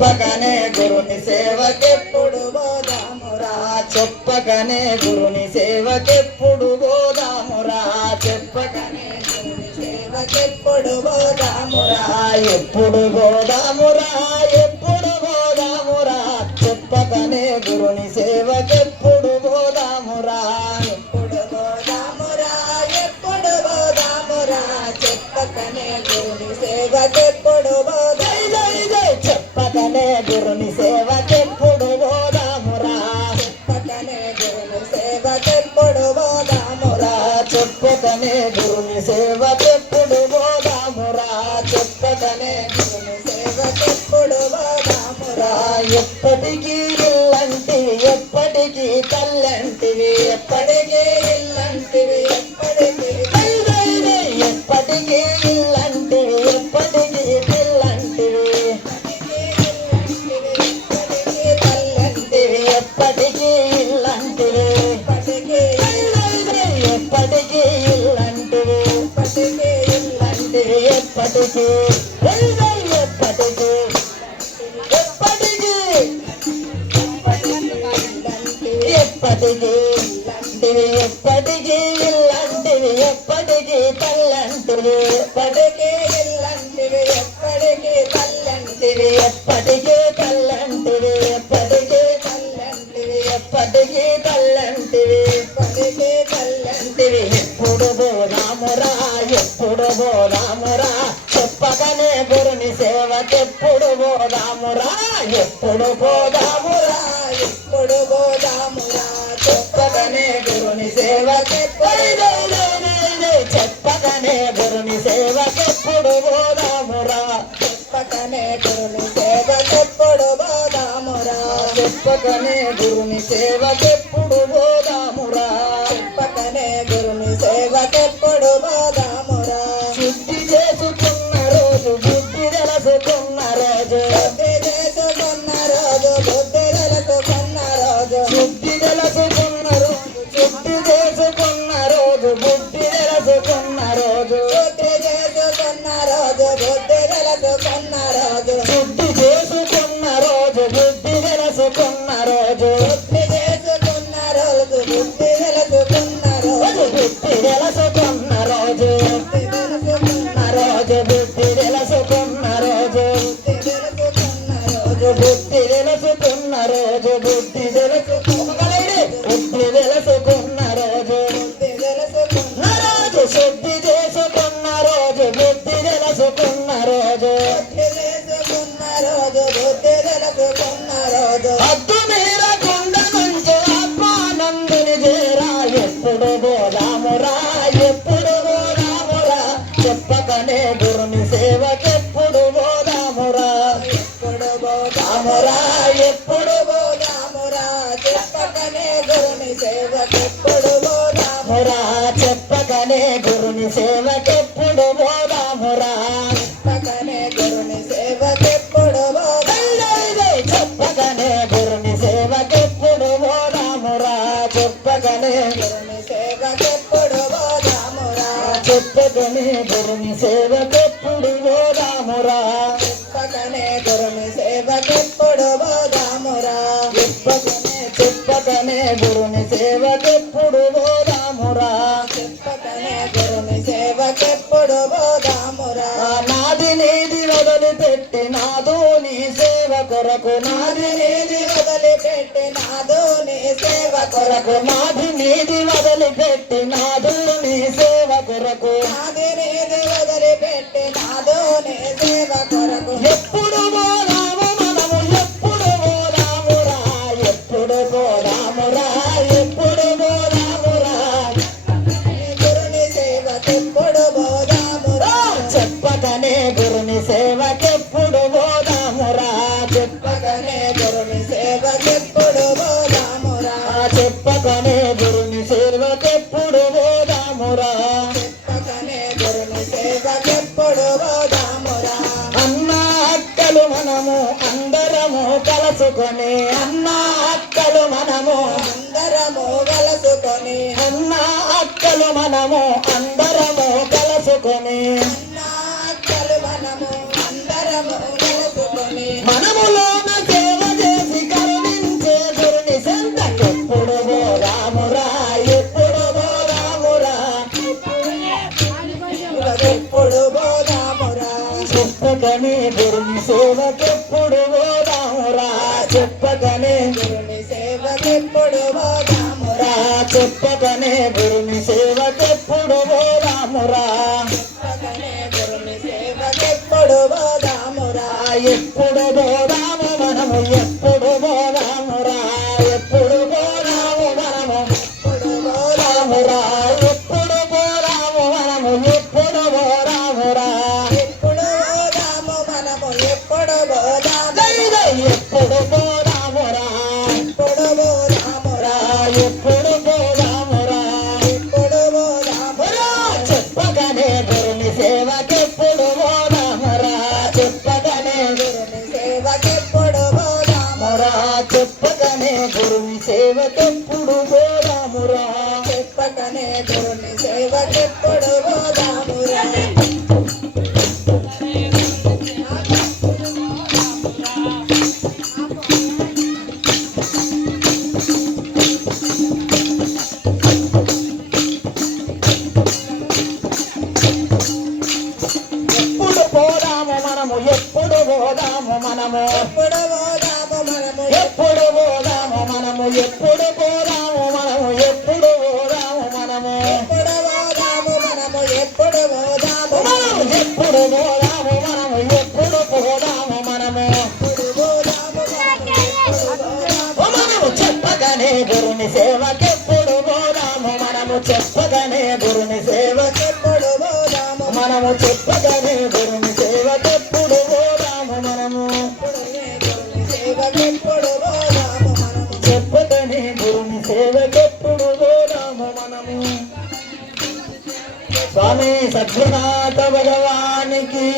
చెప్పకనే గురుని సేవకెప్పుడు పోదామురా చెప్పకనే గురుని సేవకెప్పుడు పోదామురా చెప్పకనే గురుని సేవకెప్పుడు పోదామురా ఎప్పుడు పోదామురా ఎప్పుడు పోదామురా చెప్పకనే గురుని సేవకెప్పుడు పోదామురా ఎప్పుడు పోదామురా ఎప్పుడు పోదామురా చెప్పకనే గురుని సేవకెప్పుడు పోదా చెప్పకనే గురుని సేవకెప్పుడు పోదామురా ఎప్పటికీ ఇల్లంటివి. ఎప్పటికీ తల్లంటివి ఎప్పటికీ ఇల్లంటివి ఎప్పటికీ జై ఎప్పటికీ ఇల్లంటివి ఎప్పటికీ పిల్లంటివి తల్లంటివి ఎప్పటికీ ఇల్లంటివి ఎప్పటికీ ఎప్పటికీ ఇల్లంటివి ఎప్పటికీ ఇల్లంటివి ఎప్పటికీ ఎప్పటికీ ఇల్లంటివి ఎప్పటికీ తల్లంటివి ఎప్పటికీ తల్లంటివి ఎప్పటికీ తల్లంటివి ఎప్పటికీ తల్లంటివి ఎప్పటికీ తల్లంటివి. ఎప్పుడు పోదామురా ఎప్పుడు పోదామురా చెప్పకనే గురుని సేవకెప్పుడు పోదామురా ఎప్పుడు పోదామురా చెప్పకనే గురుని సేవకెప్పుడు తెలుసుకున్న రోజు బుద్ధి చేసుకున్న రోజు బుద్ధి తెలుసుకున్న రోజు బుద్ధి తెలుసుకున్న రోజు బుద్ధి తెలుసుకున్న రోజు బుద్ధి తెలుసుకున్న రోజు బుద్ధి తెలుసుకున్న రోజు బుద్ధి తెలుసుకున్న రోజు బుద్ధి తెలుసుకున్న బుద్ధి తెలుసుకున్న రోజు బుద్ధి తెలుసుకున్న రోజు శుద్ధి చేసుకున్న రోజు బుద్ధి తెలుసుకున్న రోజు బుద్ధి తెలుసుకున్న రోజు బుద్ధి తెలుసుకున్న రోజు సేవకెప్పుడు పోదామురా? చెప్పకనే గురుని సేవకెప్పుడు పోదామురా? చెప్పకనే చెప్పకనే గురుని సేవకెప్పుడు పోదామురా? చెప్పకనే గురుని సేవకెప్పుడు పోదామురా? నాది నీది వదిలిపెట్టి నాదో నీ సేవ కొరకు. నాది నీది వదిలిపెట్టి నాదో నీ సేవ కొరకు. నాది నీది వదిలిపెట్టి నాదో నీ సేవ కొరకు. నాది నీది adone కలుసుకొని అన్న అక్కలు మనము అందరము కలుసుకొని. మనములోన సేవ చేసి కరుణించే చెప్పకనే గురుని సేవకెప్పుడు రామురా చెప్పకనే గురుని సేవకెప్పుడు చెప్పకనే గురుని సేవ తెప్పుడు పోదామురా చెప్పకనే గురుని సేవ తెప్పుడు పోదామురా ఎప్పుడు పోదాము మనము? ఎప్పుడు పోదాము మనము? ఎప్పుడు పోదాము ఎప్పుడు పోదాము మనము ఎప్పుడు పోదాము మనము ఎప్పుడు పోదాము మనము ఎప్పుడు పోదాము మనము ఎప్పుడు పోదాము మనము ఎప్పుడు పోదాము మనము ఎప్పుడు పోదాము మనము మనము చెప్పగానే గురుని సేవకెప్పుడు పోదాము మనము చెప్పగానే గురుని సేవకెప్పుడు పోదాము మనము చెప్పగానే గురుని సేవకెప్పుడు सखनाथ भगवान की